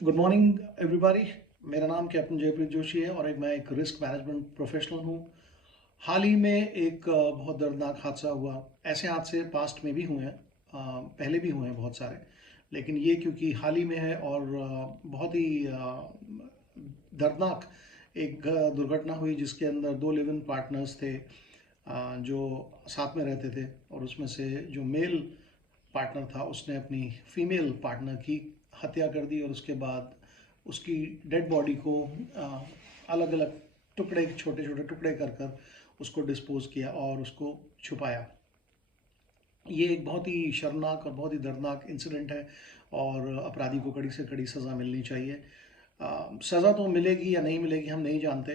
Good morning everybody. मेरा नाम captain जयप्रीत Joshi है और मैं एक रिस्क मैनेजमेंट प्रोफेशनल हूँ। हाल ही में एक बहुत दर्दनाक हादसा हुआ। ऐसे हादसे पास्ट में भी हुए हैं, पहले भी हुए हैं बहुत सारे, लेकिन ये क्योंकि हाल ही में है और बहुत ही दर्दनाक एक दुर्घटना हुई जिसके अंदर दो लिव इन पार्टनर्स थे, जो साथ में रहते थे, और उसमें से जो मेल पार्टनर था उसने अपनी फीमेल पार्टनर की हत्या कर दी और उसके बाद उसकी डेड बॉडी को अलग अलग टुकड़े, छोटे छोटे टुकड़े कर कर उसको डिस्पोज किया और उसको छुपाया। ये एक बहुत ही शर्मनाक और बहुत ही दर्दनाक इंसिडेंट है और अपराधी को कड़ी से कड़ी सज़ा मिलनी चाहिए। सज़ा तो मिलेगी या नहीं मिलेगी हम नहीं जानते,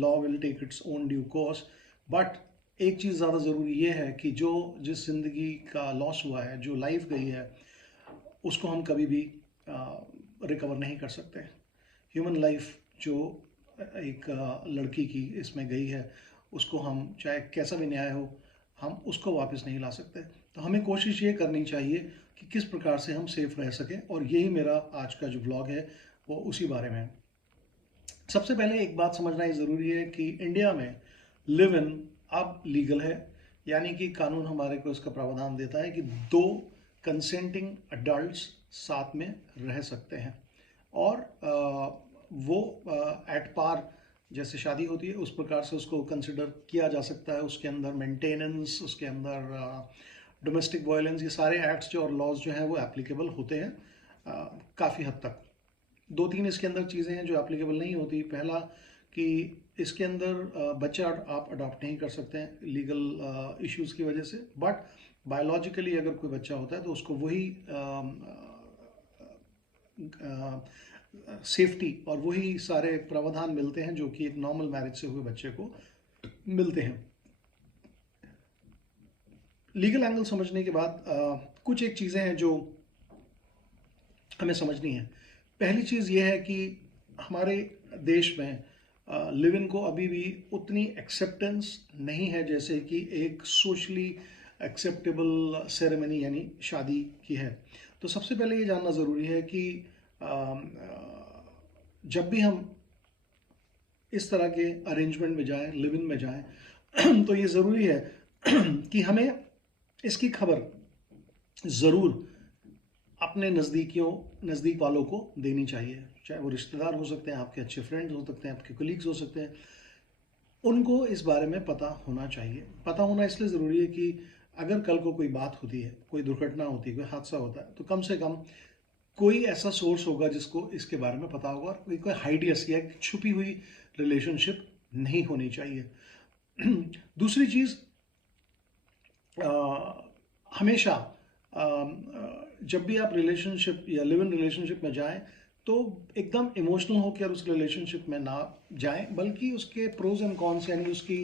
law will take its own due course. But एक चीज़ ज़्यादा ज़रूरी ये है कि जो जिस ज़िंदगी का लॉस हुआ है, जो लाइफ गई है, उसको हम कभी भी रिकवर नहीं कर सकते। ह्यूमन लाइफ जो एक लड़की की इसमें गई है, उसको हम चाहे कैसा भी न्याय हो, हम उसको वापस नहीं ला सकते। तो हमें कोशिश ये करनी चाहिए कि किस प्रकार से हम सेफ रह सकें, और यही मेरा आज का जो व्लॉग है वो उसी बारे में है। सबसे पहले एक बात समझना ये ज़रूरी है कि इंडिया में लिव इन अब लीगल है, यानी कि कानून हमारे को इसका प्रावधान देता है कि दो कंसेंटिंग अडल्ट्स साथ में रह सकते हैं, और वो एट पार जैसे शादी होती है उस प्रकार से उसको कंसिडर किया जा सकता है। उसके अंदर मेंटेनेंस, उसके अंदर डोमेस्टिक वायलेंस, ये सारे एक्ट्स जो और लॉज जो हैं वो एप्लीकेबल होते हैं काफ़ी हद तक। दो तीन इसके अंदर चीज़ें हैं जो एप्लीकेबल नहीं होती। पहला कि इसके अंदर बच्चा आप अडॉप्ट नहीं कर सकते हैं लीगल इश्यूज़ की वजह से, बट बायोलॉजिकली अगर कोई बच्चा होता है तो उसको वही सेफ्टी और वही सारे प्रावधान मिलते हैं जो कि एक नॉर्मल मैरिज से हुए बच्चे को मिलते हैं। लीगल एंगल समझने के बाद कुछ एक चीज़ें हैं जो हमें समझनी है। पहली चीज़ ये है कि हमारे देश में लिव इन को अभी भी उतनी एक्सेप्टेंस नहीं है जैसे कि एक सोशली एक्सेप्टेबल सेरेमनी यानी शादी की है। तो सबसे पहले ये जानना ज़रूरी है कि जब भी हम इस तरह के अरेंजमेंट में जाएं, लिव इन में जाएं, तो ये ज़रूरी है कि हमें इसकी खबर ज़रूर अपने नज़दीक वालों को देनी चाहिए। चाहे वो रिश्तेदार हो सकते हैं, आपके अच्छे फ्रेंड्स हो सकते हैं, आपके कलीग्स हो सकते हैं, उनको इस बारे में पता होना चाहिए। पता होना इसलिए ज़रूरी है कि अगर कल को कोई बात होती है, कोई दुर्घटना होती है, कोई हादसा होता है, तो कम से कम कोई ऐसा सोर्स होगा जिसको इसके बारे में पता होगा, और कोई हाइडियस या छुपी हुई रिलेशनशिप नहीं होनी चाहिए। दूसरी चीज़, हमेशा जब भी आप रिलेशनशिप या लिव इन रिलेशनशिप में जाएं तो एकदम इमोशनल होकर उस रिलेशनशिप में ना जाएं, बल्कि उसके प्रोज एंड कॉन्स यानी उसकी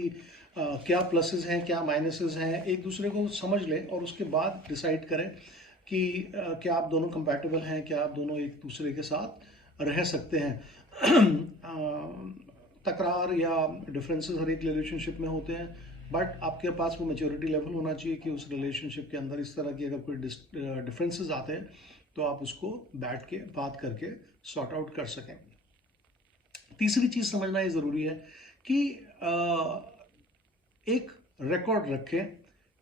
क्या प्लसेस हैं, क्या माइनसेस हैं, एक दूसरे को समझ लें और उसके बाद डिसाइड करें कि क्या आप दोनों कंपैटिबल हैं, क्या आप दोनों एक दूसरे के साथ रह सकते हैं। तकरार या डिफरेंसेस हर एक रिलेशनशिप में होते हैं, बट आपके पास वो मेच्योरिटी लेवल होना चाहिए कि उस रिलेशनशिप के अंदर इस तरह की अगर कोई डिफरेंसेस आते हैं तो आप उसको बैठ के बात करके सॉर्ट आउट कर सकें। तीसरी चीज़ समझना ये ज़रूरी है कि एक रिकॉर्ड रखें,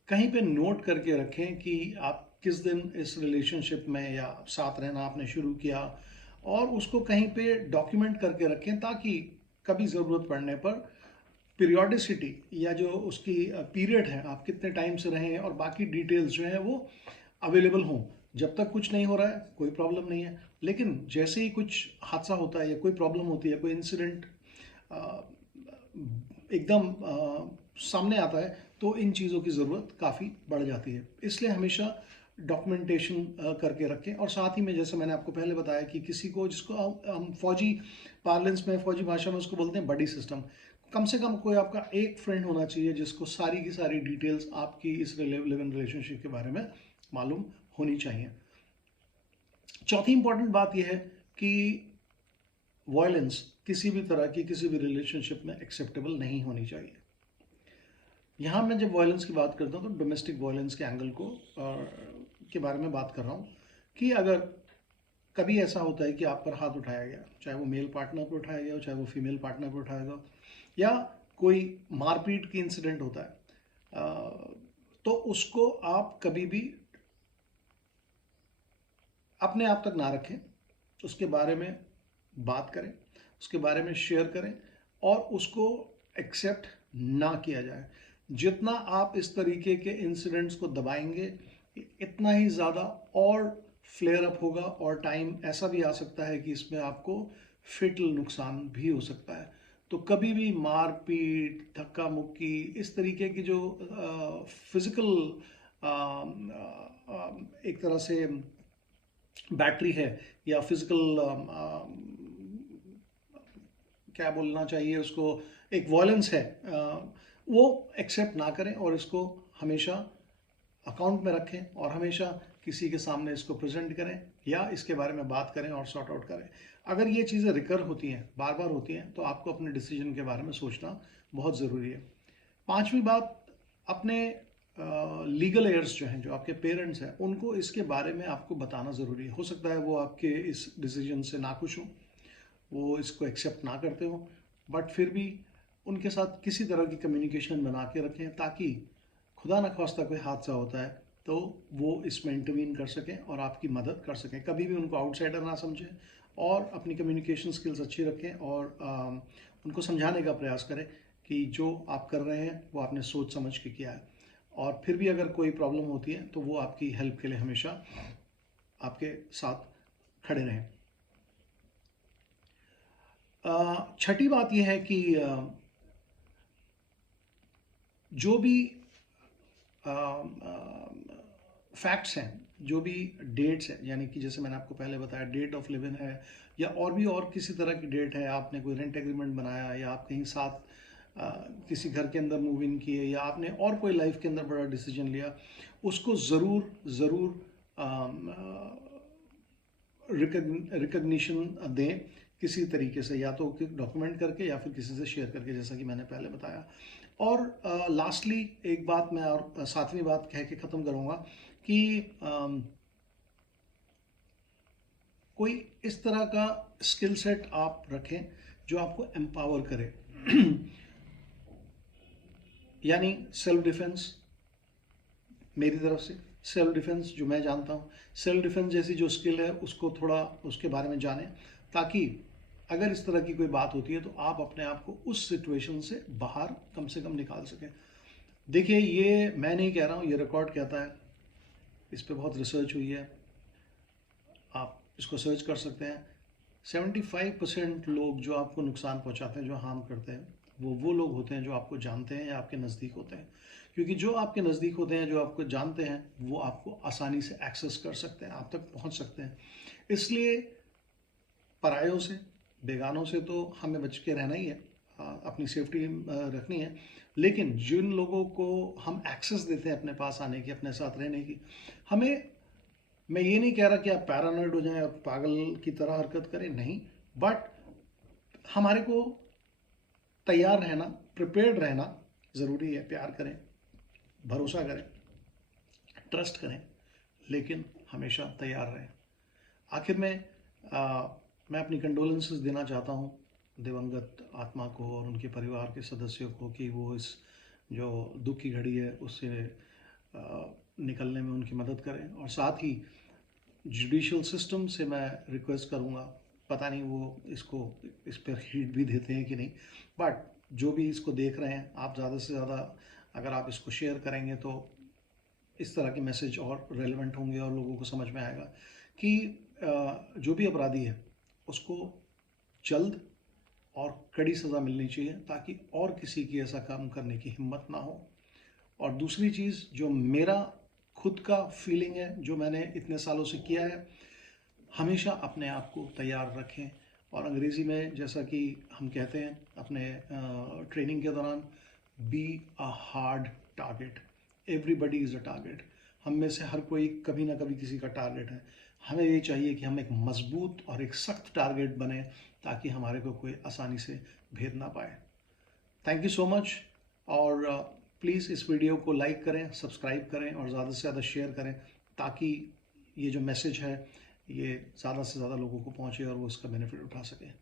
कहीं पे नोट करके रखें कि आप किस दिन इस रिलेशनशिप में या साथ रहना आपने शुरू किया, और उसको कहीं पे डॉक्यूमेंट करके रखें ताकि कभी ज़रूरत पड़ने पर पीरियोडिसिटी या जो उसकी पीरियड है, आप कितने टाइम से रहे हैं और बाकी डिटेल्स जो हैं वो अवेलेबल हों। जब तक कुछ नहीं हो रहा है कोई प्रॉब्लम नहीं है, लेकिन जैसे ही कुछ हादसा होता है या कोई प्रॉब्लम होती है, कोई इंसिडेंट एकदम सामने आता है, तो इन चीज़ों की ज़रूरत काफ़ी बढ़ जाती है। इसलिए हमेशा डॉक्यूमेंटेशन करके रखें, और साथ ही में जैसे मैंने आपको पहले बताया कि किसी को, जिसको हम फौजी पार्लेंस में, फौजी भाषा में उसको बोलते हैं बडी सिस्टम, कम से कम कोई आपका एक फ्रेंड होना चाहिए जिसको सारी की सारी डिटेल्स आपकी इस लिव इन रिलेशनशिप के बारे में मालूम होनी चाहिए। चौथी इंपॉर्टेंट बात यह है कि वायलेंस किसी भी तरह की किसी भी रिलेशनशिप में एक्सेप्टेबल नहीं होनी चाहिए। यहाँ मैं जब वायलेंस की बात करता हूँ तो डोमेस्टिक वायलेंस के एंगल को के बारे में बात कर रहा हूँ कि अगर कभी ऐसा होता है कि आप पर हाथ उठाया गया, चाहे वो मेल पार्टनर पर उठाया गया हो, चाहे वो फीमेल पार्टनर पर उठाया गया हो, या कोई मारपीट की इंसिडेंट होता है, तो उसको आप कभी भी अपने आप तक ना रखें, उसके बारे में बात करें, उसके बारे में शेयर करें और उसको एक्सेप्ट ना किया जाए। जितना आप इस तरीके के इंसिडेंट्स को दबाएंगे, इतना ही ज़्यादा और फ्लेयर अप होगा, और टाइम ऐसा भी आ सकता है कि इसमें आपको फेटल नुकसान भी हो सकता है। तो कभी भी मारपीट, धक्का मुक्की, इस तरीके की जो फिजिकल एक तरह से बैटरी है, या फिजिकल क्या बोलना चाहिए उसको, एक वॉयलेंस है, वो एक्सेप्ट ना करें और इसको हमेशा अकाउंट में रखें और हमेशा किसी के सामने इसको प्रेजेंट करें या इसके बारे में बात करें और सॉर्ट आउट करें। अगर ये चीज़ें रिकर होती हैं, बार बार होती हैं, तो आपको अपने डिसीजन के बारे में सोचना बहुत ज़रूरी है। पांचवी बात, अपने लीगल एयर्स जो हैं, जो आपके पेरेंट्स हैं, उनको इसके बारे में आपको बताना ज़रूरी है। हो सकता है वो आपके इस डिसीजन से नाखुश हों, वो इसको एक्सेप्ट ना करते हो, बट फिर भी उनके साथ किसी तरह की कम्युनिकेशन बना के रखें, ताकि खुदा न खास्ता कोई हादसा होता है तो वो इसमें इंटरवीन कर सकें और आपकी मदद कर सकें। कभी भी उनको आउटसाइडर ना समझें और अपनी कम्युनिकेशन स्किल्स अच्छी रखें, और उनको समझाने का प्रयास करें कि जो आप कर रहे हैं वो आपने सोच समझ के किया है, और फिर भी अगर कोई प्रॉब्लम होती है तो वो आपकी हेल्प के लिए हमेशा आपके साथ खड़े रहें। छठी बात यह है कि जो भी फैक्ट्स हैं, जो भी डेट्स हैं, यानी कि जैसे मैंने आपको पहले बताया डेट ऑफ लिव इन है, या और भी और किसी तरह की डेट है, आपने कोई रेंट एग्रीमेंट बनाया, या आप कहीं साथ किसी घर के अंदर मूव इन किए, या आपने और कोई लाइफ के अंदर बड़ा डिसीजन लिया, उसको ज़रूर ज़रूर रिकग्निशन दें किसी तरीके से, या तो डॉक्यूमेंट करके या फिर किसी से शेयर करके, जैसा कि मैंने पहले बताया। और लास्टली एक बात मैं और सातवीं बात कह के ख़त्म करूँगा कि कोई इस तरह का स्किल सेट आप रखें जो आपको एम्पावर करे यानी सेल्फ डिफेंस, मेरी तरफ से सेल्फ डिफेंस जो मैं जानता हूँ, सेल्फ डिफेंस जैसी जो स्किल है उसको थोड़ा उसके बारे में जानें, ताकि अगर इस तरह की कोई बात होती है तो आप अपने आप को उस सिचुएशन से बाहर कम से कम निकाल सकें। देखिए, ये मैं नहीं कह रहा हूँ, ये रिकॉर्ड कहता है, इस पर बहुत रिसर्च हुई है, आप इसको सर्च कर सकते हैं। 75% लोग जो आपको नुकसान पहुंचाते हैं, जो हार्म करते हैं, वो लोग होते हैं जो आपको जानते हैं या आपके नज़दीक होते हैं। क्योंकि जो आपके नज़दीक होते हैं, जो आपको जानते हैं, वो आपको आसानी से एक्सेस कर सकते हैं, आप तक पहुंच सकते हैं। इसलिए परायों से, बेगानों से तो हमें बच के रहना ही है, अपनी सेफ्टी रखनी है। लेकिन जिन लोगों को हम एक्सेस देते हैं अपने पास आने की, अपने साथ रहने की, हमें, मैं ये नहीं कह रहा कि आप पैरानॉइड हो जाएं और पागल की तरह हरकत करें, नहीं, बट हमारे को तैयार रहना, प्रिपेयर्ड रहना ज़रूरी है। प्यार करें, भरोसा करें, ट्रस्ट करें, लेकिन हमेशा तैयार रहें। आखिर में मैं अपनी कंडोलेंसेस देना चाहता हूँ दिवंगत आत्मा को और उनके परिवार के सदस्यों को, कि वो इस जो दुख की घड़ी है उससे निकलने में उनकी मदद करें। और साथ ही जुडिशल सिस्टम से मैं रिक्वेस्ट करूँगा, पता नहीं वो इसको, इस पर हीट भी देते हैं कि नहीं, बट जो भी इसको देख रहे हैं, आप ज़्यादा से ज़्यादा अगर आप इसको शेयर करेंगे तो इस तरह के मैसेज और रेलेवेंट होंगे और लोगों को समझ में आएगा कि जो भी अपराधी है उसको जल्द और कड़ी सज़ा मिलनी चाहिए, ताकि और किसी की ऐसा काम करने की हिम्मत ना हो। और दूसरी चीज़ जो मेरा खुद का फीलिंग है, जो मैंने इतने सालों से किया है, हमेशा अपने आप को तैयार रखें। और अंग्रेज़ी में जैसा कि हम कहते हैं अपने ट्रेनिंग के दौरान, be a hard target, everybody is a target. हम में से हर कोई कभी ना कभी किसी का टारगेट है। हमें ये चाहिए कि हम एक मजबूत और एक सख्त टारगेट बने, ताकि हमारे को कोई आसानी से भेद ना पाए। Thank you so much. और प्लीज़ इस वीडियो को लाइक करें, सब्सक्राइब करें और ज़्यादा से ज़्यादा शेयर करें, ताकि ये जो मैसेज है ये ज़्यादा से ज़्यादा लोगों को पहुँचे और वो इसका बेनिफिट उठा सकें।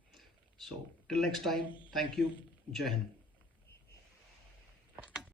So till next time, thank you, जय हिंद।